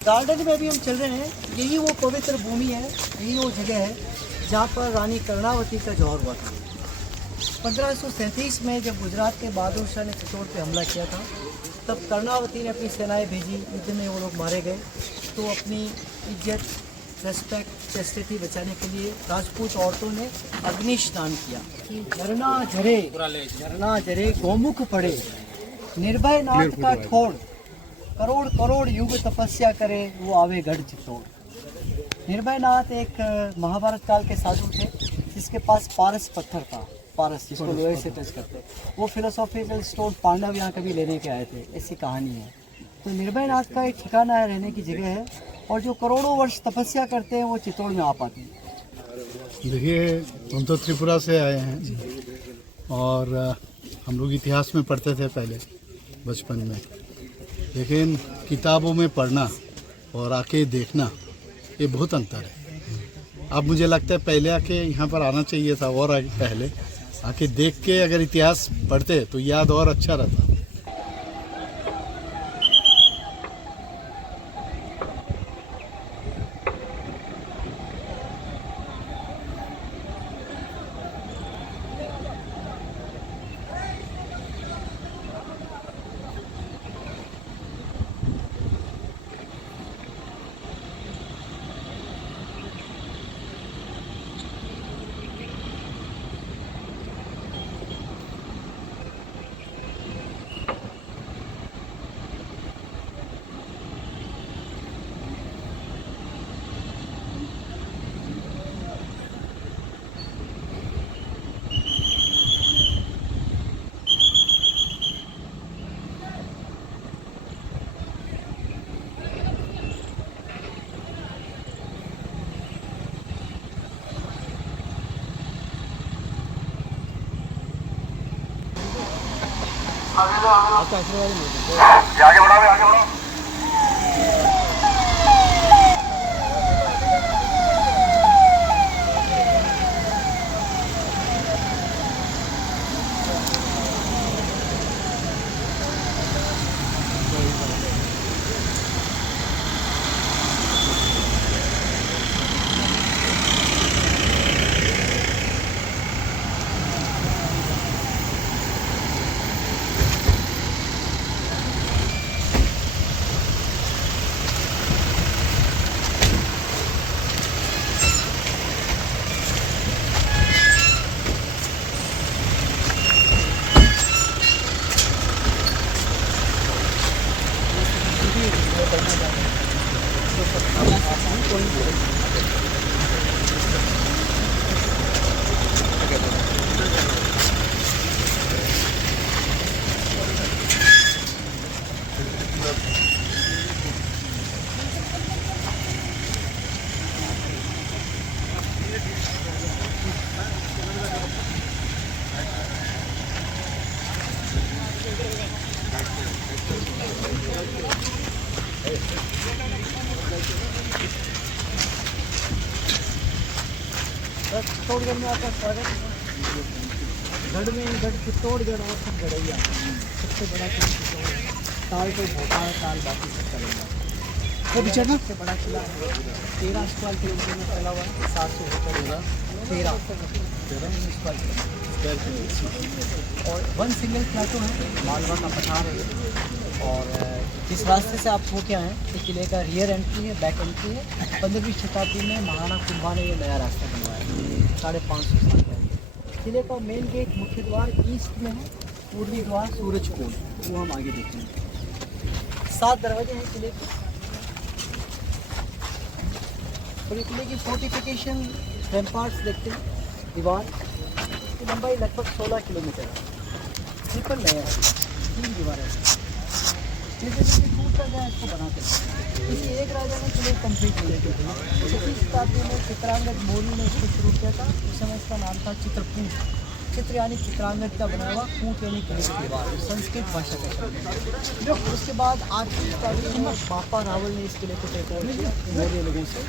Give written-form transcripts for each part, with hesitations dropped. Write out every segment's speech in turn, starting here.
Garden में अभी हम चल रहे हैं। यही वो पवित्र भूमि है, यही वो जगह है जहाँ पर रानी कर्णावती का जौहर हुआ था। 1537 में जब गुजरात के बहादुर शाह ने चित्तौड़ पे हमला किया था, तब कर्णावती ने अपनी सेनाएं भेजी, युद्ध में वो लोग मारे गए। तो अपनी इज्जत, रेस्पेक्ट, चेस्टिटी बचाने के लिए राजपूत औरतों ने अग्नि स्नान किया। झरना झरे गौमुख पड़े, निर्भय नाथ का ठोड़, करोड़ करोड़ युग तपस्या करे, वो आवे गढ़ चित्तौड़। निर्भय नाथ एक महाभारत काल के साधु थे जिसके पास पारस पत्थर था, पारस जिसको लोहे से टच करते। वो फिलोसॉफिकल स्टोन पांडव यहाँ कभी लेने के आए थे, ऐसी कहानी है। तो निर्भय नाथ का एक ठिकाना है, रहने की जगह है, और जो करोड़ों वर्ष तपस्या करते हैं वो चित्तौड़ में आ पाते हैं। देखिए, हम तो त्रिपुरा से आए हैं और हम लोग इतिहास में पढ़ते थे पहले बचपन में, लेकिन किताबों में पढ़ना और आके देखना ये बहुत अंतर है। अब मुझे लगता है पहले आके यहाँ पर आना चाहिए था, और आगे पहले आके देख के अगर इतिहास पढ़ते तो याद और अच्छा रहता। आगे बढ़ाओ, आगे बढ़ाओ। चित्तौड़गढ़ में आपका स्वागत है। गढ़ में गढ़ चित्तौड़गढ़ और सब गढ़ैया, सबसे बड़ा किला चित्तौड़ है। ताल तो भोपाल ताल बाकी सब चलेगा। वो बिचरना सबसे बड़ा किला है, 13 स्क्वायर किलोमीटर में फैला हुआ है, 700 एकड़ होगा, 13 स्क्वायर किलोमीटर। और वन सिंगल प्लाटो है, मालवा का पठार है। और जिस रास्ते से आप होके आए हैं, इस किले का रियर एंट्री है, बैक एंट्री है। 15वीं शताब्दी में महाराणा कुंभा ने ये नया रास्ता बनवाया, 550 साल पहले। किले का मेन गेट, मुख्य द्वार ईस्ट में है, पूर्वी द्वार सूरज कोल, वो हम आगे देखेंगे। 7 दरवाजे हैं किले के। और ये किले की फोर्टिफिकेशन रैम्पार्ट्स देखते हैं। दीवार की लंबाई लगभग 16 किलोमीटर है, ट्रिपल लेयर है, 3 दीवारें हैं। जैसे टूटता गया इसको बनाते हैं। किसी एक राजा ने किले कंप्लीट किए थे। 6वीं शताब्दी में चित्रांगद मौर्य ने इसको शुरू किया था। उस समय इसका नाम था चित्रकूट। चित्र यानी चित्रांगद का बना हुआ, कूट यानी किले की दीवार, संस्कृत भाषा का शब्द है। उसके बाद 8वीं शताब्दी में बापा रावल ने इस किले को टेक ओवर किया मौर्य लोगों से।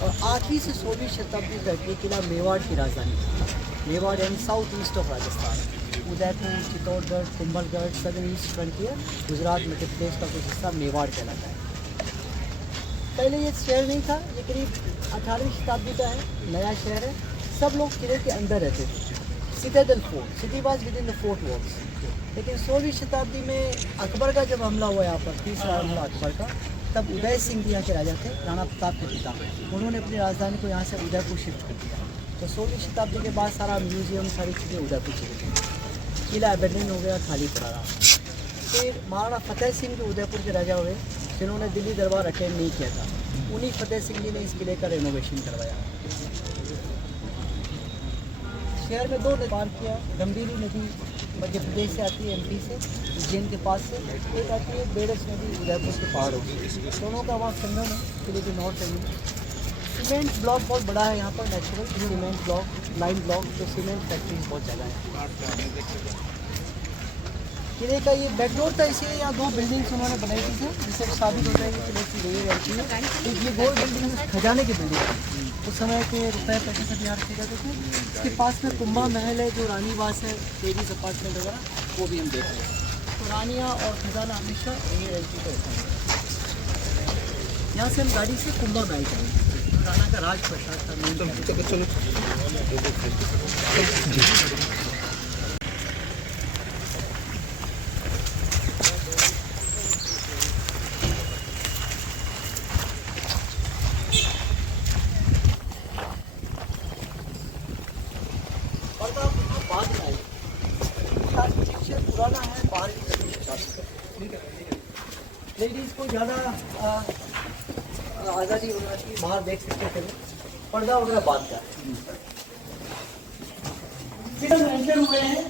और 8वीं से 16वीं शताब्दी तक ये किला मेवाड़ की राजधानी था। मेवाड़ यानी south east of Rajasthan. Udaipur, Chittorgarh, Kumbhalgarh, southern east frontier, Gujarat, Madhya Pradesh का कुछ हिस्सा मेवाड़ कहलाता है। पहले ये शहर नहीं था, ये करीब 18वीं शताब्दी का है, नया शहर है। सब लोग किले के अंदर रहते थे। Citadel fort, city was with in the fort walls. लेकिन 16वीं शताब्दी में अकबर का जब हमला हुआ यहाँ पर, तीसरा हमला अकबर का, तब उदय सिंह जी यहाँ के राजा थे, राणा प्रताप के पिता। उन्होंने अपनी राजधानी को यहाँ से उदयपुर शिफ्ट कर दिया। तो 16वीं शताब्दी के बाद सारा म्यूजियम, सारी चीज़ें उदयपुर चली गई। किला अबेंडन हो गया, खाली पड़ा रहा। फिर महाराणा फतेह सिंह जो उदयपुर के राजा हुए, जिन्होंने दिल्ली दरबार अटेंड नहीं किया था, उन्हीं फतेह सिंह जी ने इस किले का रेनोवेशन करवाया। शहर में 2 नदी पार किया। गंभीरी नदी मध्य प्रदेश से आती है, एमपी से, उज्जैन के पास से। एक आती है बेड़स नदी, उदयपुर के पहाड़ों से। दोनों का वहाँ संगम है किले की नॉर्थ एंड में। सीमेंट ब्लॉक बहुत बड़ा है यहाँ पर, natural cement block, line block, तो सीमेंट फैक्ट्री बहुत ज़्यादा है। किले का ये बैकडोर था, इसलिए यहाँ 2 बिल्डिंग्स उन्होंने बनाई थी, जिससे साबित होता है कि किले की रही रहती है। ये गोल बिल्डिंग खजाने की बिल्डिंग है, उस समय के रुपये पैसे से तैयार किए जाते थे। इसके पास में कुंभा महल है, जो रानीवास है, लेडीज अपार्टमेंट वगैरह, वो भी हम देख रहे हैं। तो रानियाँ और खजाना हमेशा यही रहती है। यहाँ से हम गाड़ी से कुंभा महल जाएंगे, राणा का राज प्रसाद था। पुराना है, बाहर लेडीज को ज़्यादा आज़ादी होना चाहिए, बाहर देख सकते थे। पर्दा वगैरह बात का फिर हम एंटर हुए हैं।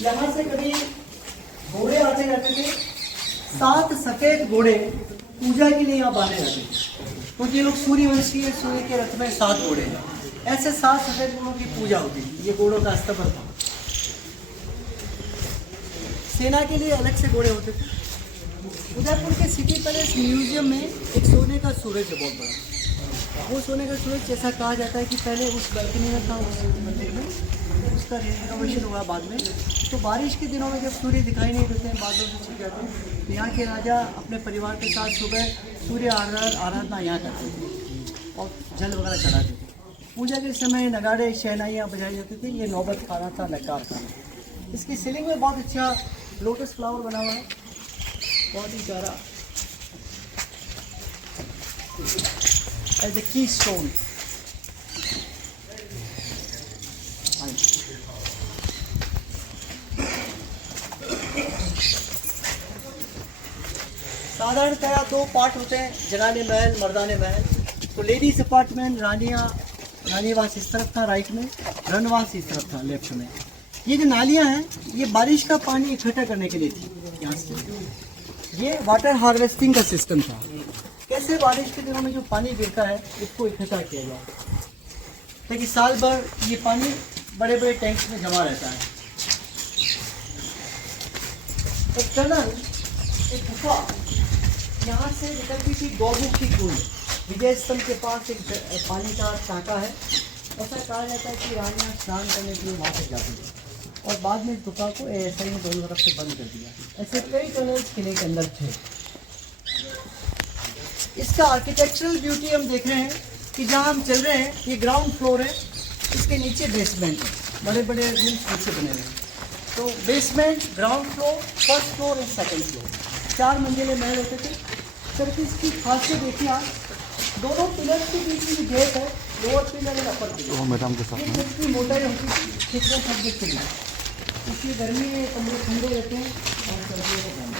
यहाँ से कभी घोड़े आते रहते थे, 7 सफ़ेद घोड़े पूजा के लिए यहाँ बांधे जाते थे, क्योंकि ये लोग सूर्यवंशी है, सूर्य के रथ में 7 घोड़े हैं। ऐसे 7 सफ़ेद घोड़ों की पूजा होती थी। ये घोड़ों का अस्तबल था। सेना के लिए अलग से घोड़े होते थे। उदयपुर के सिटी पैलेस म्यूजियम में एक सोने का सूरज है बहुत बड़ा। वो सोने का सूरज जैसा कहा जाता है कि पहले उस बालकनी में था, उस मंदिर में, उसका रिनोवेशन हुआ बाद में। तो बारिश के दिनों में जब सूर्य दिखाई नहीं देते हैं, बादलों से छिप जाते हैं, तो यहाँ के राजा अपने परिवार के साथ सुबह सूर्य आराधना यहाँ करते थे और जल वगैरह चढ़ाते थे। पूजा के समय नगाड़े, शहनाइयाँ बजाई जाती थी। ये नौबत खाना था, लकार खाना। इसकी सीलिंग में बहुत अच्छा लोटस फ्लावर बना हुआ है, बहुत ही प्यारा, एज ए की स्टोन। साधारणतया 2 पार्ट होते हैं, जनाने महल, मर्दाने महल। तो लेडीज अपार्टमेंट, रानीवास इस तरफ था राइट में, रनवास इस तरफ था लेफ्ट में। ये जो नालियाँ हैं, ये बारिश का पानी इकट्ठा करने के लिए थी। यहाँ से ये वाटर हार्वेस्टिंग का सिस्टम था। कैसे बारिश के दिनों में जो पानी गिरता है, इसको इकट्ठा किया जाए, ताकि साल भर ये पानी बड़े बड़े टैंक्स में जमा रहता है। एक टनल, एक गुफा यहाँ से निकलती थी गौमुख की कुंड। विजय स्तंभ के पास एक पानी का टाँका है। ऐसा कहा जाता है कि रानियाँ स्नान करने के लिए वहाँ से जाती है, और बाद में इस गुफा को ऐसे ही दोनों तरफ से बंद कर दिया। ऐसे कई टनल्स किले के अंदर थे। इसका आर्किटेक्चरल ब्यूटी हम देख रहे हैं कि जहाँ हम चल रहे हैं, ये ग्राउंड फ्लोर है, इसके नीचे बेसमेंट है, बड़े बड़े रूम्स नीचे बने हुए हैं। तो basement, ground floor, first floor और सेकंड फ्लोर, 4 मंजिले महल होते थे। सर की इसकी खासियत देखिए आप, दोनों पिलर के बीच में गेट है, लोअर पिलर और अपर पिलर। मैडम के साथ इसकी मोटाई होती है थिकनेस ऑफ द पिलर, इसलिए गर्मी में कमरे ठंडे रहते हैं और सर्दियों में गर्म।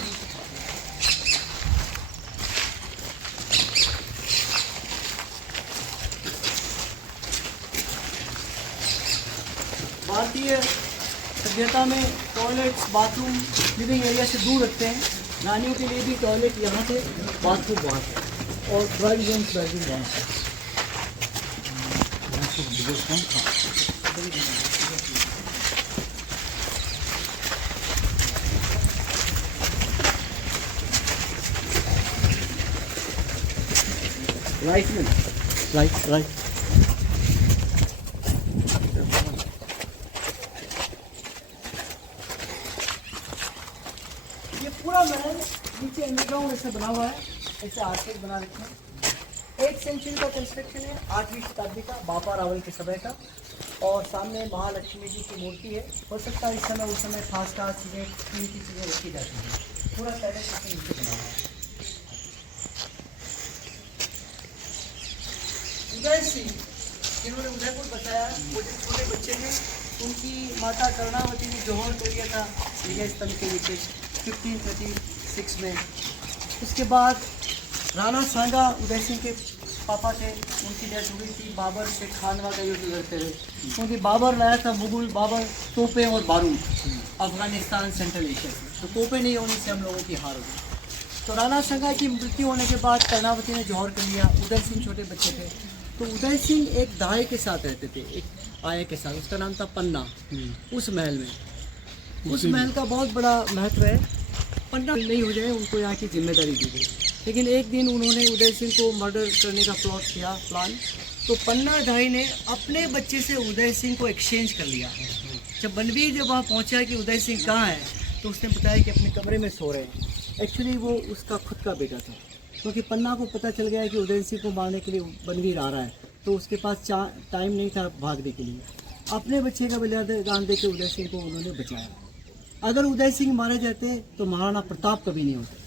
भारतीय सभ्यता में टॉयलेट्स, बाथरूम लिविंग एरिया से दूर रखते हैं। रानियों के लिए भी टॉयलेट यहाँ थे, बाथरूम वहाँ थे, और ड्राइंग रूम, बेडरूम वहाँ थे। राइट में, राइट। ये पूरा महल नीचे अंडरग्राउंड ऐसे बना हुआ है। ऐसे आर्केड बना रखे हैं। 8th सेंचुरी का कंस्ट्रक्शन है, 8वीं शताब्दी का, बाबा रावल के समय का। और सामने महालक्ष्मी जी की मूर्ति है। हो सकता है इस समय उस समय खास चीज़ें, कीमती चीज़ें रखी जाती हैं। पूरा पैलेस इसके नीचे बना हुआ है। उदय सिंह जिन्होंने उदयपुर बसाया, वो जो छोटे बच्चे हैं, उनकी माता कर्णावती ने जौहर कर लिया था विजय स्तंभ के नीचे 1536 में। उसके बाद राणा सांगा उदय सिंह के पापा थे, उनकी डेथ हुई थी। बाबर से खानवा का युद्ध लड़ते हुए, क्योंकि बाबर लाया था मुगल बाबर तोपें और बारूद अफगानिस्तान सेंट्रल एशिया से, तो तोपें नहीं होने से हम लोगों की हार हो गई। तो राणा सांगा की मृत्यु होने के बाद कर्णावती ने जौहर कर लिया। उदय सिंह छोटे बच्चे थे, तो उदय सिंह एक दाई के साथ रहते थे, एक आया के साथ, उसका नाम था पन्ना। उस महल में, उस महल का बहुत बड़ा महत्व है। पन्ना नहीं हो जाए, उनको यहाँ की जिम्मेदारी दी गई। लेकिन एक दिन उन्होंने उदय सिंह को मर्डर करने का प्लान, तो पन्ना दाई ने अपने बच्चे से उदय सिंह को एक्सचेंज कर लिया। जब बनवीर जब वहाँ पहुँचा कि उदय सिंह कहाँ है, तो उसने बताया कि अपने कमरे में सो रहे हैं। एक्चुअली वो उसका खुद का बेटा था, क्योंकि पन्ना को पता चल गया कि उदय सिंह को मारने के लिए बनवीर आ रहा है, तो उसके पास टाइम नहीं था भागने के लिए। अपने बच्चे का बलिदान दे के उदय सिंह को उन्होंने बचाया। अगर उदय सिंह मारे जाते तो महाराणा प्रताप कभी नहीं होते,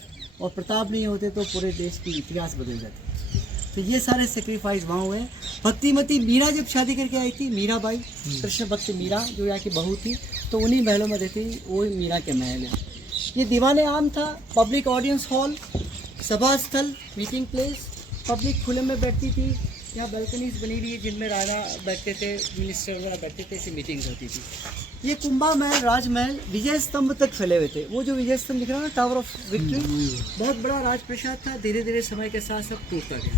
और प्रताप नहीं होते तो पूरे देश की इतिहास बदल जाते। तो ये सारे सेक्रीफाइस वहाँ हुए। भक्तिमती मीरा जब शादी करके आई थी, मीराबाई, कृष्ण भक्त मीरा जो यहाँ की बहू थी, तो उन्हीं महलों में रहती थी। वो मीरा के महल है। ये दीवाने आम था, पब्लिक ऑडियंस हॉल, सभा स्थल, मीटिंग प्लेस, पब्लिक खुले में बैठती थी। यहाँ बैल्कनीज बनी हुई है जिनमें राणा बैठते थे, मिनिस्टर वगैरह बैठते थे, ऐसी मीटिंग्स होती थी। ये कुंभा महल, राजमहल विजय स्तंभ तक फैले हुए थे। वो जो विजय स्तंभ दिख रहा है ना, टावर ऑफ विक्ट्री, बहुत बड़ा राजप्रसाद था। धीरे धीरे समय के साथ सब टूटता गया।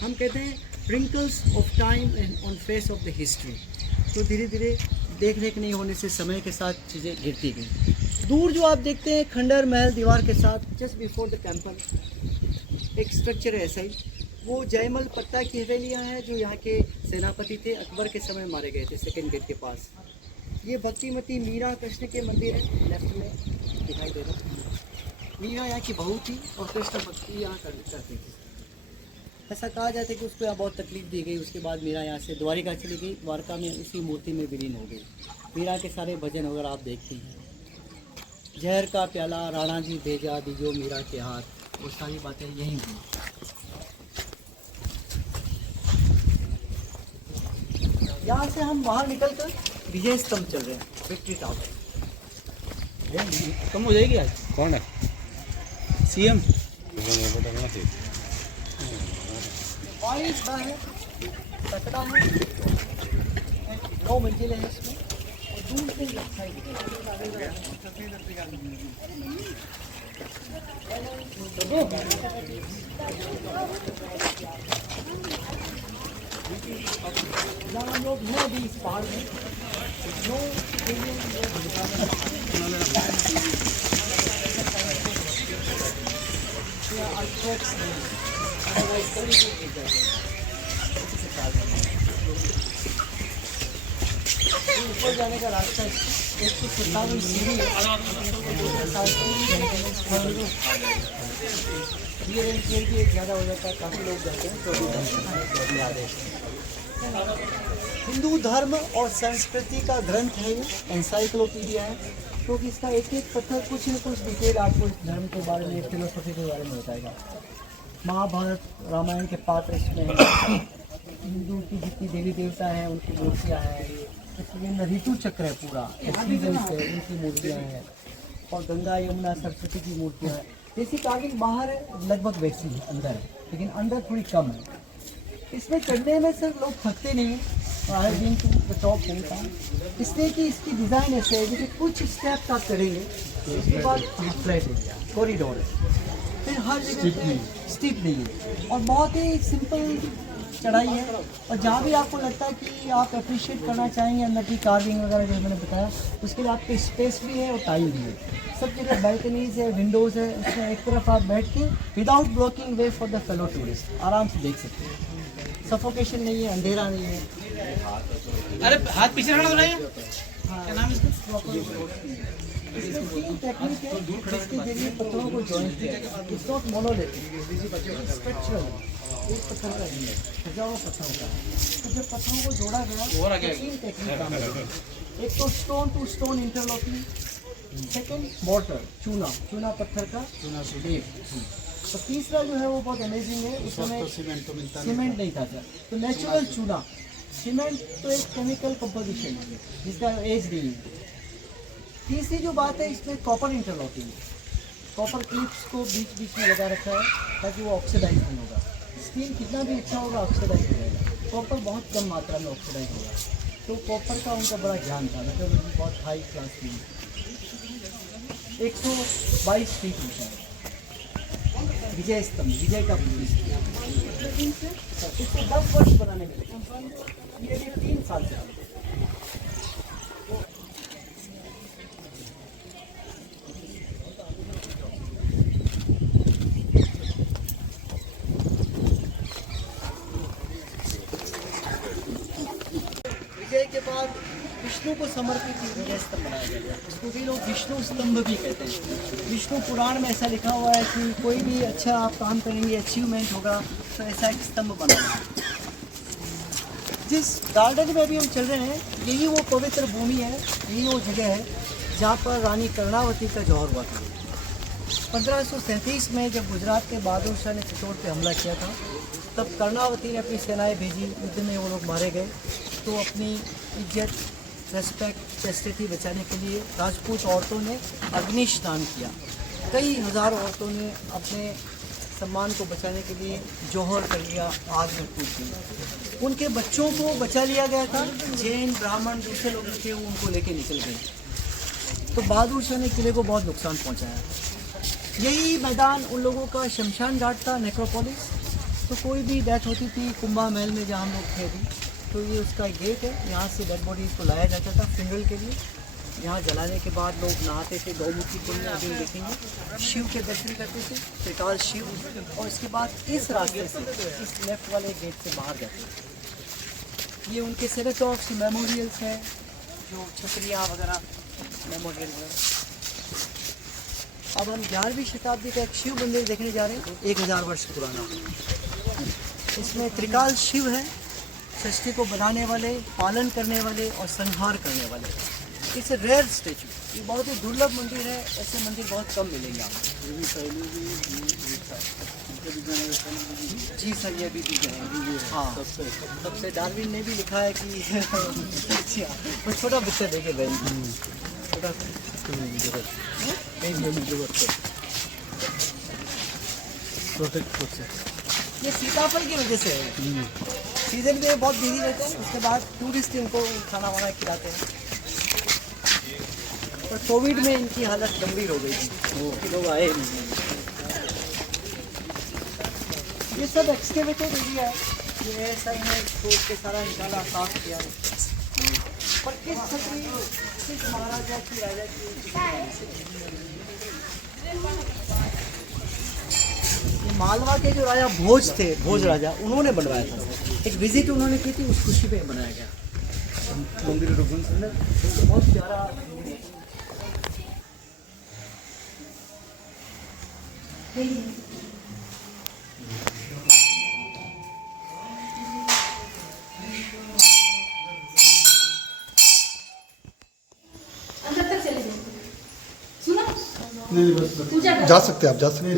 हम कहते हैं wrinkles of time on face of the history. तो धीरे धीरे देख रेख नहीं होने से समय के साथ चीज़ें गिरती गई। दूर जो आप देखते हैं खंडर महल दीवार के साथ, जस्ट बिफोर द टेम्पल एक स्ट्रक्चर है ऐसा ही, वो जयमल पट्टा की हवेलियाँ हैं, जो यहाँ के सेनापति थे, अकबर के समय मारे गए थे सेकेंड गेट के पास। ये भक्तिमती मीरा कृष्ण के मंदिर है, लेफ्ट में दिखाई दे रहा। मीरा यहाँ की बहू थी और कृष्ण भक्ति यहाँ करते थे। ऐसा कहा जाता है कि उसको यहाँ बहुत तकलीफ दी गई। उसके बाद मीरा यहाँ से द्वारिका चली गई, द्वारका में उसी मूर्ति में विलीन हो गई। मीरा के सारे भजन वगैरह आप देखते हैं। जहर का प्याला राणा जी भेजा दीजो मीरा के हाथ, वो सारी बातें यही हुई। यहाँ से हम बाहर निकल कर विजय स्तंभ चल रहे हैं, विक्ट्री टावर। कम हो जाएगी आज। कौन है सीएम? वाइट है, कचरा है, 9 मंजिल है इसमें, और दूर से लेफ्ट साइड हम लोग हैं अभी इस पहाड़ में। ऊपर जाने का रास्ता है, 157 सीढ़ी है। ये ज़्यादा हो जाता है, काफ़ी लोग जाते हैं, तो भी याद है। हिंदू धर्म और संस्कृति का ग्रंथ है, ये एनसाइक्लोपीडिया है, क्योंकि इसका एक एक पत्थर कुछ न कुछ डिटेल आपको इस धर्म के बारे में, फिलोसफी के बारे में बताएगा। महाभारत रामायण के पात्र इसमें हैं। हिंदू की जितनी देवी देवता हैं उनकी मूर्तियाँ हैं। इसमें ऋतु चक्र है पूरा, सीजन से उनकी मूर्तियाँ हैं, और गंगा यमुना सरस्वती की मूर्तियाँ हैं। जैसे कागज बाहर है लगभग वैसी है अंदर है, लेकिन अंदर थोड़ी कम है। इसमें चढ़ने में सर लोग थकते नहीं हैं। I been to the top नहीं था, इसलिए कि इसकी डिज़ाइन ऐसे है जैसे कुछ स्टेप्स आप चढ़ेंगे, उसके बाद फ्लैट एरिया कॉरिडोर है, फिर हर जगह स्टीप नहीं है, और बहुत ही सिंपल चढ़ाई है। और जहाँ भी आपको लगता है कि आप अप्रिशिएट करना चाहेंगे अंदर की कार्विंग वगैरह जो मैंने बताया, उसके लिए आपके स्पेस भी है और टाइम भी है। सब जगह बैल्कनीज है, विंडोज़ है, उसमें एक तरफ आप बैठ के without blocking way for the fellow tourist आराम से देख सकते हैं। सफोकेशन नहीं है, अंधेरा नहीं है। अरे हाथ पीछे रखना तो नहीं है। हाँ, क्या नाम है इसका? इसमें 3 टेक्निक है जिसके जरिए पत्थरों को जॉइन किया जाता है। इट्स नॉट मोनोलिथिक, स्ट्रक्चरल एक पत्थर का नहीं है, हजारों पत्थरों का है। तो जब पत्थरों को जोड़ा गया तो 3 टेक्निक काम करती है। एक तो stone to stone interlocking, second mortar चूना पत्थर का शेप। तो तीसरा जो है वो बहुत अमेजिंग है, उसमें सीमेंट नहीं था सर, तो नेचुरल चूना। सीमेंट तो एक केमिकल कंपोजिशन है जिसका एज नहीं है। तीसरी जो बात है इसमें कॉपर इंटरलॉकिंग, कॉपर क्लिप्स को बीच बीच में लगा रखा है ताकि वो ऑक्सीडाइज नहीं होगा। स्टील कितना भी अच्छा होगा ऑक्सीडाइज हो जाएगा, कॉपर बहुत कम मात्रा में ऑक्सीडाइज होगा। तो कॉपर का उनका बड़ा ज्ञान था, मतलब बहुत हाई क्लास की। 122 फीट ऊंचा है विजय स्तंभ, विजय का इसको 10 वर्ष बनाने में लगे, ये 3 साल से। विजय के बाद विष्णु को समर्पित ही विजय स्तंभ बनाया गया, इसको भी लोग विष्णु स्तंभ भी कहते हैं। विष्णु पुराण में ऐसा लिखा हुआ है कि कोई भी अच्छा आप काम करेंगे, अचीवमेंट होगा, तो ऐसा एक स्तंभ बनाना। जिस गार्डन में अभी हम चल रहे हैं यही वो पवित्र भूमि है, यही वो जगह है जहाँ पर रानी कर्णावती का जौहर हुआ था। 1537 में जब गुजरात के बहादुर शाह ने चित्तौड़ पे हमला किया था, तब कर्णावती ने अपनी सेनाएं भेजी, युद्ध में वो लोग मारे गए। तो अपनी इज्जत, रेस्पेक्ट, चेस्टिटी बचाने के लिए राजपूत औरतों ने अग्नि स्नान किया। कई हज़ार औरतों ने अपने सम्मान को बचाने के लिए जौहर कर लिया, आग में कूद दी। उनके बच्चों को बचा लिया गया था, जैन ब्राह्मण दूसरे लोग थे उनको लेके निकल गए। तो बहादुर शाह ने किले को बहुत नुकसान पहुंचाया। यही मैदान उन लोगों का शमशान घाट था, नेक्रोपोलिस। तो कोई भी डेथ होती थी कुंभा महल में जहाँ हम लोग थे अभी, तो ये उसका गेट है, यहाँ से डेड बॉडीज़ को लाया जाता था फ्यूनरल के लिए। यहाँ जलाने के बाद लोग नहाते थे, गौमुखी कुंड में अभी देखेंगे, शिव के दर्शन करते थे, त्रिकाल शिव। और इसके बाद इस रास्ते से, इस लेफ्ट वाले गेट से बाहर जाते थे। ये उनके सेनेटॉफ्स मेमोरियल्स हैं, जो छतरियाँ वगैरह मेमोरियल है। अब हम 11वीं शताब्दी का एक शिव मंदिर देखने जा रहे हैं, 1000 वर्ष पुराना। इसमें त्रिकाल शिव है, सृष्टि को बनाने वाले, पालन करने वाले और संहार करने वाले। इट्स ए रेयर स्टेचू, ये बहुत ही दुर्लभ मंदिर है, ऐसे मंदिर बहुत कम मिलेंगे आपको। जी सर, ये भी दी है। हाँ, सबसे डार्विन ने भी लिखा है कि अच्छा, वो छोटा बच्चा देखे बहन, छोटा ये सीताफल की वजह से है। सीजन में बहुत बिजी रहते हैं, उसके बाद टूरिस्ट इनको खाना वाना खिलाते हैं। पर कोविड में इनकी हालत गंभीर हो गई थी कि लोग आए नहीं। ये सब एक्सकेवेटेड एरिया है, ये ऐसा ही है, खोद के सारा निकाला, साफ किया है। पर किस छतरी, किस महाराजा की, राजा की, ये मालवा के जो राजा भोज थे, भोज राजा, उन्होंने बनवाया था। एक विजिट उन्होंने की थी, उस खुशी में बनाया गया मंदिर। बहुत प्यारा अंदर तक चले जाओ। सुनो, नहीं, बस जा सकते हैं, आप जा सकते हैं।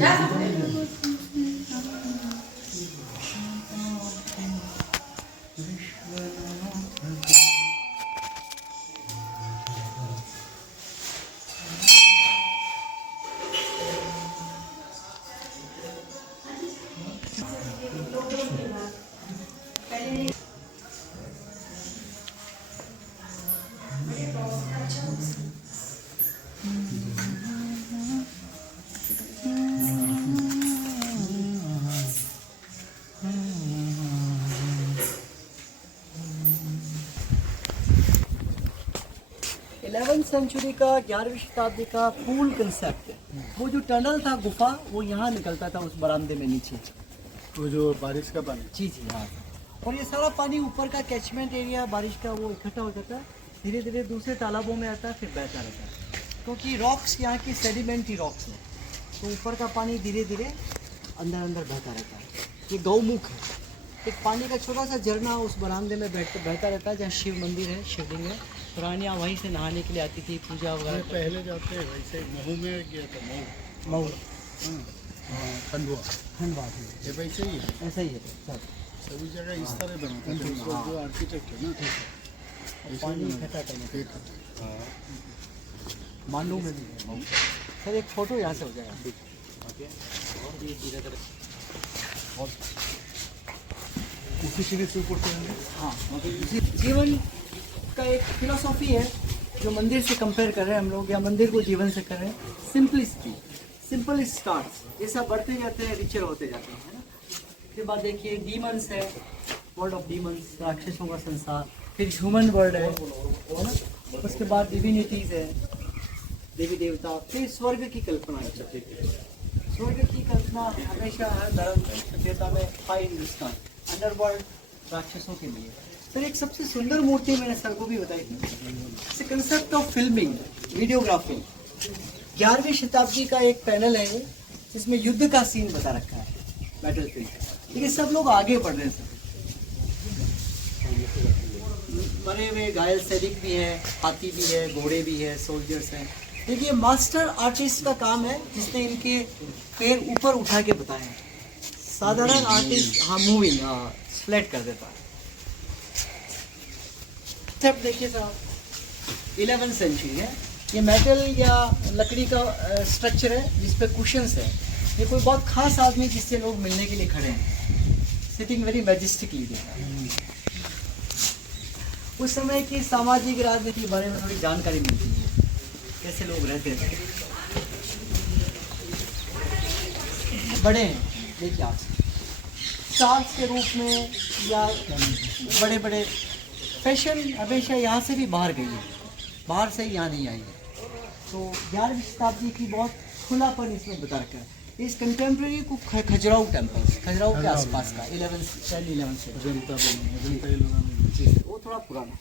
सेंचुरी का, 11वीं शताब्दी का पूल कंसेप्ट है। वो जो टनल था, गुफा, वो यहाँ निकलता था उस बरामदे में नीचे, वो जो बारिश का पानी। जी जी हाँ। और ये सारा पानी ऊपर का कैचमेंट एरिया बारिश का वो इकट्ठा हो जाता है, धीरे धीरे दूसरे तालाबों में आता है, फिर बहता रहता है। क्योंकि रॉक्स यहाँ की सेडिमेंट्री रॉक्स है, तो ऊपर का पानी धीरे धीरे अंदर अंदर बहता रहता है। ये गौमुख है, एक पानी का छोटा सा झरना उस बरामदे में बहता रहता है, जहाँ शिव मंदिर है, शिवलिंग है। तो रानियाँ वहीं से नहाने के लिए आती थी, पूजा वगैरह। पहले जाते हैं वैसे महू में गया था, महू मऊ खंडवा, खंडवा ये वैसे ही है, ऐसा ही है सब। सभी जगह इस तरह बनता है। उसको जो आर्किटेक्ट है ना, और पानी इकट्ठा करने के लिए। मांडू में भी है मऊ। सर एक फ़ोटो यहाँ से हो जाएगा। उसी सीढ़ी से ऊपर से हाँ, जीवन का एक फिलोसॉफी है जो मंदिर से कंपेयर कर रहे हैं हम लोग, या मंदिर को जीवन से कर रहे हैं। सिंपलिसिटी, सिंपल स्टार्स, जैसा बढ़ते जाते हैं रिचर होते जाते हैं, है ना। उसके बाद देखिए डीमंस है, वर्ल्ड ऑफ डीमंस, राक्षसों का संसार। फिर ह्यूमन वर्ल्ड है ना। उसके बाद डिविनिटीज़ है, देवी देवता। फिर स्वर्ग की कल्पना है। स्वर्ग की कल्पना हमेशा हर धर्म सभ्यता में हाई हिंदुस्तान, अंडरवर्ल्ड राक्षसों के लिए। सर एक सबसे सुंदर मूर्ति मैंने सर को भी बताई थी, कंसेप्ट ऑफ फिल्मिंग, वीडियोग्राफी। 11वीं शताब्दी का एक पैनल है जिसमें युद्ध का सीन बता रखा है, बैटलफील्ड। लेकिन सब लोग आगे बढ़ रहे हैं सर। मरे हुए घायल सैनिक भी है, हाथी भी है, घोड़े भी है, सोल्जर्स हैं। देखिए मास्टर आर्टिस्ट का काम है जिसने इनके पैर ऊपर उठा के बताया है। साधारण आर्टिस्ट हाँ मूविंग फ्लैट कर देता है। स्टेप देखिए साहब, 11वीं सेंचुरी है। ये मेटल या लकड़ी का स्ट्रक्चर है जिस पे कुशंस है। ये कोई बहुत खास आदमी जिससे लोग मिलने के लिए खड़े हैं, सिटिंग वेरी मैजेस्टिकली। उस समय की सामाजिक राजनीति के बारे में थोड़ी जानकारी मिलती है, कैसे लोग रहते थे। बड़े हैं देखिए आप, स्टार्स के रूप में या बड़े बड़े। फैशन हमेशा यहाँ से भी बाहर गई है, बाहर से ही यहाँ नहीं आई है। तो 11वीं शताब्दी की बहुत खुलापन इसमें बता रखा है। इस कंटेम्प्रेरी को खजुराहो टेम्पल, खजुराहो के आसपास का 11th से वो थोड़ा पुराना।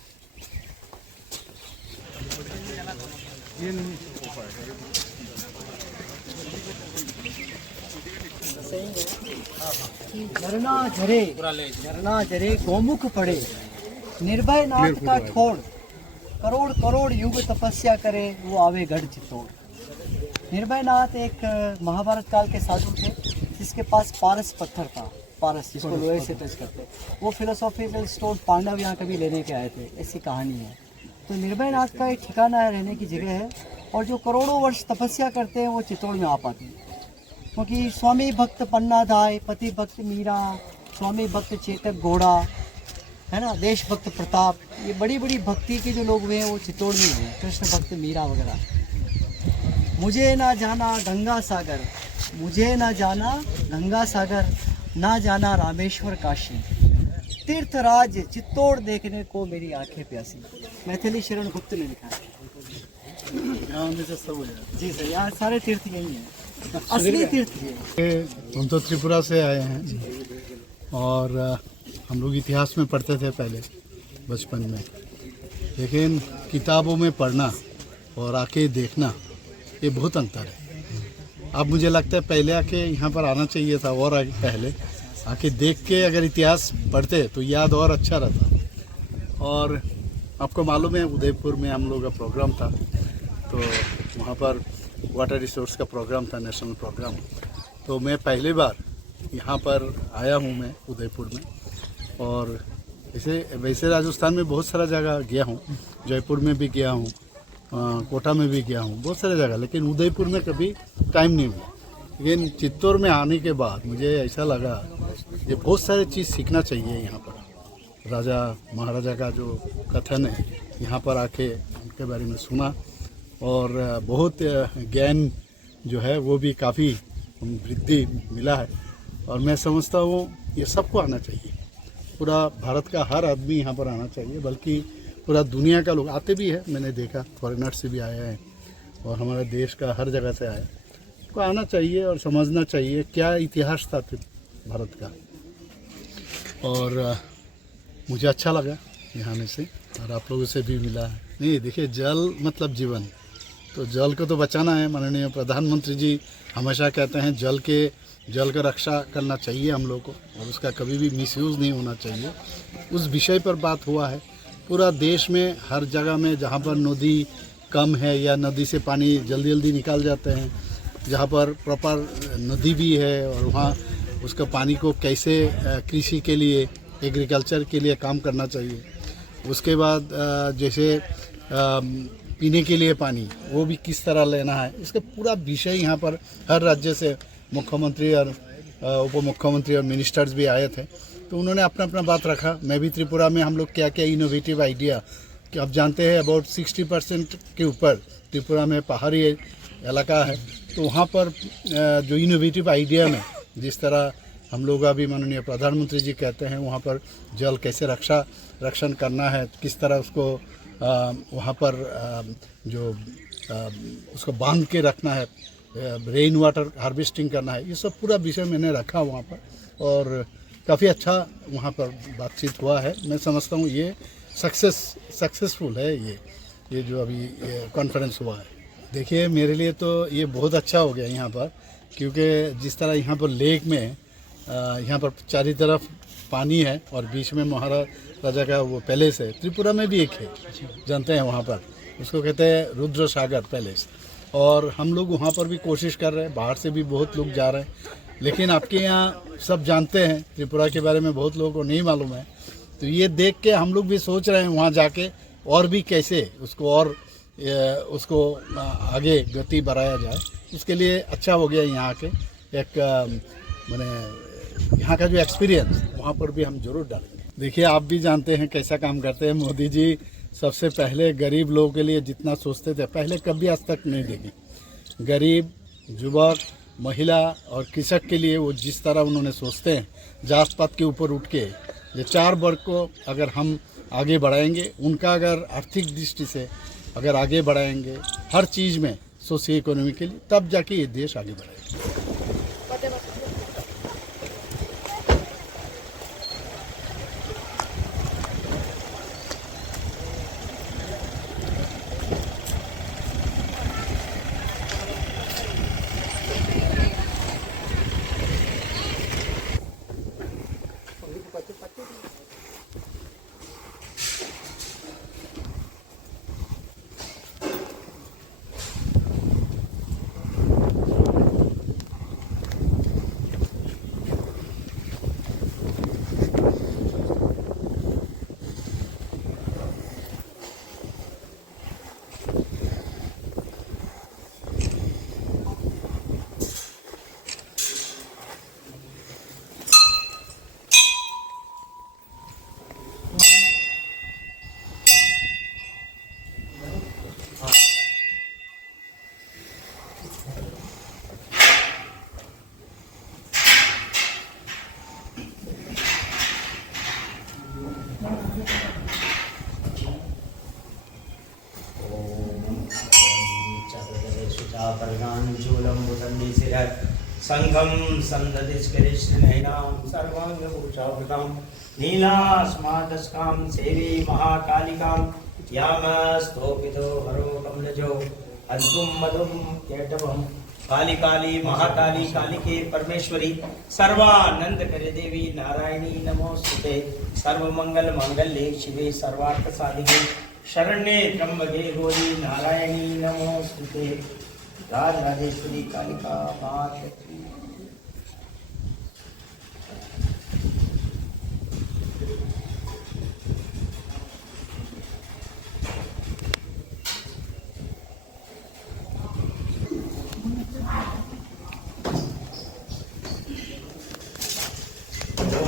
ये नहीं झरना झरे, झरना झरे गौमुख पड़े, निर्भय नाथ का ठोड़, करोड़ करोड़ युग तपस्या करे, वो आवे गढ़ चित्तौड़। निर्भय नाथ एक महाभारत काल के साधु थे जिसके पास पारस पत्थर था, पारस जिसको लोहे से टच करते। वो फिलोसॉफिकल स्टोन पांडव यहाँ कभी लेने के आए थे, ऐसी कहानी है। तो निर्भय नाथ का एक ठिकाना है, रहने की जगह है। और जो करोड़ों वर्ष तपस्या करते हैं वो चित्तौड़ में आ पाते हैं, क्योंकि स्वामी भक्त पन्ना दाय, पति भक्त मीरा, स्वामी भक्त चेतक घोड़ा, है ना, देशभक्त प्रताप, ये बड़ी बड़ी भक्ति के जो लोग हुए हैं वो चित्तौड़ में हुए, कृष्ण भक्त मीरा वगैरह। मुझे ना जाना गंगा सागर, मुझे ना जाना गंगा सागर, ना जाना रामेश्वर काशी, तीर्थराज चित्तौड़ देखने को मेरी आंखें प्यासी। मैथिली शरण गुप्त ने लिखा है। से सब हो जाएगा। जी सर, यहाँ सारे तीर्थ यही हैं, असली तीर्थ ये। हम तो त्रिपुरा से आए हैं और हम लोग इतिहास में पढ़ते थे पहले बचपन में, लेकिन किताबों में पढ़ना और आके देखना ये बहुत अंतर है। अब मुझे लगता है पहले आके यहाँ पर आना चाहिए था, और आगे पहले आके देख के अगर इतिहास पढ़ते तो याद और अच्छा रहता। और आपको मालूम है उदयपुर में हम लोग का प्रोग्राम था, तो वहाँ पर वाटर रिसोर्स का प्रोग्राम था, नेशनल प्रोग्राम। तो मैं पहली बार यहाँ पर आया हूँ मैं उदयपुर में। और वैसे राजस्थान में बहुत सारा जगह गया हूँ, जयपुर में भी गया हूँ, कोटा में भी गया हूँ, बहुत सारे जगह, लेकिन उदयपुर में कभी टाइम नहीं हुआ। लेकिन चित्तौड़ में आने के बाद मुझे ऐसा लगा ये बहुत सारे चीज़ सीखना चाहिए। यहाँ पर राजा महाराजा का जो कथन है, यहाँ पर आके उनके बारे में सुना और बहुत ज्ञान जो है वो भी काफ़ी वृद्धि मिला है। और मैं समझता हूँ ये सबको आना चाहिए, पूरा भारत का हर आदमी यहाँ पर आना चाहिए, बल्कि पूरा दुनिया का लोग आते भी है। मैंने देखा फॉरेनर से भी आए हैं और हमारे देश का हर जगह से आए, को आना चाहिए और समझना चाहिए क्या इतिहास था भारत का। और मुझे अच्छा लगा यहाँ आने से, और आप लोगों से भी मिला है। नहीं देखिए, जल मतलब जीवन, तो जल को तो बचाना है। माननीय प्रधानमंत्री जी हमेशा कहते हैं जल का रक्षा करना चाहिए हम लोग को, और उसका कभी भी मिसयूज़ नहीं होना चाहिए। उस विषय पर बात हुआ है। पूरा देश में हर जगह में जहाँ पर नदी कम है या नदी से पानी जल्दी जल्दी निकाल जाते हैं, जहाँ पर प्रॉपर नदी भी है और वहाँ उसका पानी को कैसे कृषि के लिए, एग्रीकल्चर के लिए काम करना चाहिए। उसके बाद जैसे पीने के लिए पानी वो भी किस तरह लेना है, इसका पूरा विषय यहाँ पर हर राज्य से मुख्यमंत्री और उप मुख्यमंत्री और मिनिस्टर्स भी आए थे, तो उन्होंने अपना अपना बात रखा। मैं भी त्रिपुरा में हम लोग क्या क्या इनोवेटिव आइडिया, कि आप जानते हैं अबाउट 60% के ऊपर त्रिपुरा में पहाड़ी इलाका है, तो वहाँ पर जो इनोवेटिव आइडिया में जिस तरह हम लोग अभी माननीय प्रधानमंत्री जी कहते हैं वहाँ पर जल कैसे रक्षण करना है, किस तरह उसको वहाँ पर उसको बांध के रखना है, रेन वाटर हार्वेस्टिंग करना है, ये सब पूरा विषय मैंने रखा वहाँ पर, और काफ़ी अच्छा वहाँ पर बातचीत हुआ है। मैं समझता हूँ ये सक्सेसफुल है ये जो अभी कॉन्फ्रेंस हुआ है। देखिए मेरे लिए तो ये बहुत अच्छा हो गया यहाँ पर, क्योंकि जिस तरह यहाँ पर लेक में यहाँ पर चारों तरफ पानी है और बीच में महाराजा का वो पैलेस है। त्रिपुरा में भी एक है, जानते हैं वहाँ पर, उसको कहते हैं रुद्र सागर पैलेस, और हम लोग वहाँ पर भी कोशिश कर रहे हैं। बाहर से भी बहुत लोग जा रहे हैं, लेकिन आपके यहाँ सब जानते हैं त्रिपुरा के बारे में, बहुत लोगों को नहीं मालूम है। तो ये देख के हम लोग भी सोच रहे हैं वहाँ जाके और भी कैसे उसको आगे गति बढ़ाया जाए। इसके लिए अच्छा हो गया यहाँ के एक मैंने यहाँ का जो एक्सपीरियंस वहाँ पर भी हम जरूर डालेंगे। देखिए आप भी जानते हैं कैसा काम करते हैं मोदी जी। सबसे पहले गरीब लोगों के लिए जितना सोचते थे पहले कभी आज तक नहीं देखे। गरीब, युवक, महिला और कृषक के लिए वो जिस तरह उन्होंने सोचते हैं, जात पात के ऊपर उठ के ये 4 वर्ग को अगर हम आगे बढ़ाएंगे, उनका अगर आर्थिक दृष्टि से अगर आगे बढ़ाएंगे हर चीज़ में सोशियो इकोनॉमिकली, तब जाके ये देश आगे बढ़ेगा। संघम संददिष्करिष्णनयनां सर्वांगभूषावृतां नीलास्मादस्कां सेवी महाकालिकां यामस्तोपितो हरो कमलजो अद्भुम मधुम केटवम काली काली महाकाली कालिके परमेश्वरी सर्वानंद करे देवी नारायणी नमोस्तुते सर्वमंगल मांगल्ये शिवे सर्वार्थ साधिके शरण्ये त्र्यंबके गौरी नारायणी नमोस्तुते। राजराजेश्वरी कालिका मात की।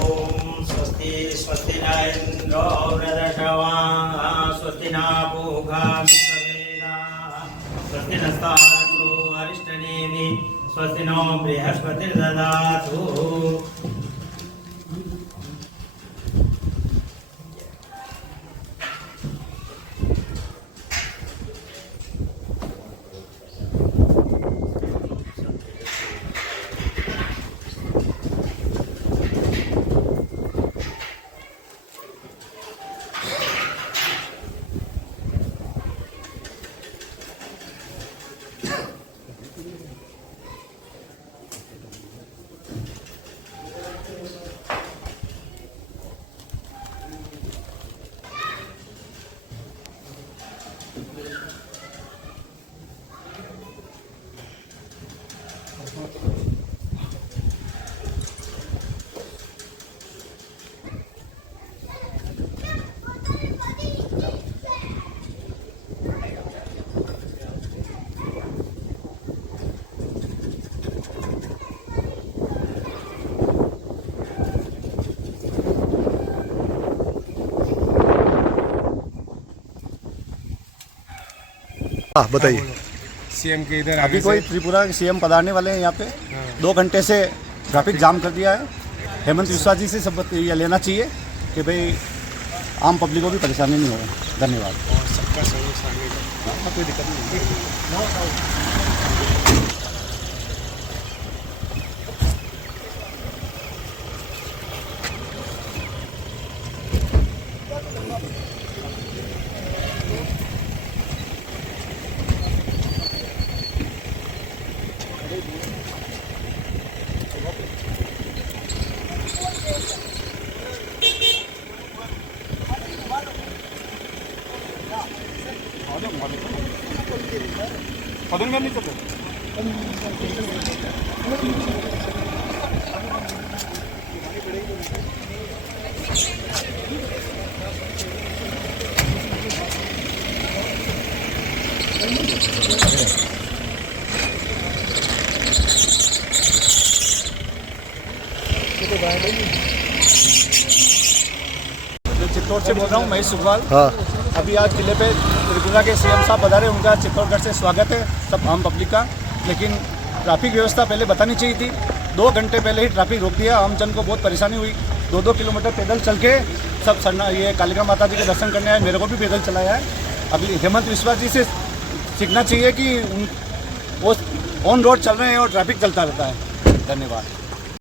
ओम स्वस्ति स्वस्ति न इंद्रो वृषभाः स्वस्ति न पूषा विश्ववेदाः स्वस्ति नस्तार्क्ष्यो अरिष्टनेमिः स्वस्ति नो बृहस्पतिर्दधातु। हाँ बताइए। सीएम के इधर अभी कोई त्रिपुरा के सीएम पधारने वाले हैं यहाँ पे। 2 घंटे से ट्रैफिक जाम कर दिया है। हेमंत विश्वा जी से सब ये लेना चाहिए कि भाई आम पब्लिक को भी परेशानी नहीं होगा। धन्यवाद। और सबका सहयोग शामिल है, कोई दिक्कत नहीं। चित्तौड़ से बोल रहा हूँ, महेश सुखवाल। हाँ अभी आज जिले पे त्रिपुरा के सीएम साहब पधारे, उनका चित्तौड़गढ़ से स्वागत है सब आम पब्लिक का। लेकिन ट्रैफिक व्यवस्था पहले बतानी चाहिए थी। 2 घंटे पहले ही ट्रैफिक रोक दिया, आम जन को बहुत परेशानी हुई। 2-2 किलोमीटर पैदल चल के सब सरना ये कालिका माता जी के दर्शन करने आए। मेरे को भी पैदल चलाया है। अभी हेमंत विश्वा जी से सीखना चाहिए कि वो ऑन रोड चल रहे हैं और ट्रैफिक चलता रहता है। धन्यवाद।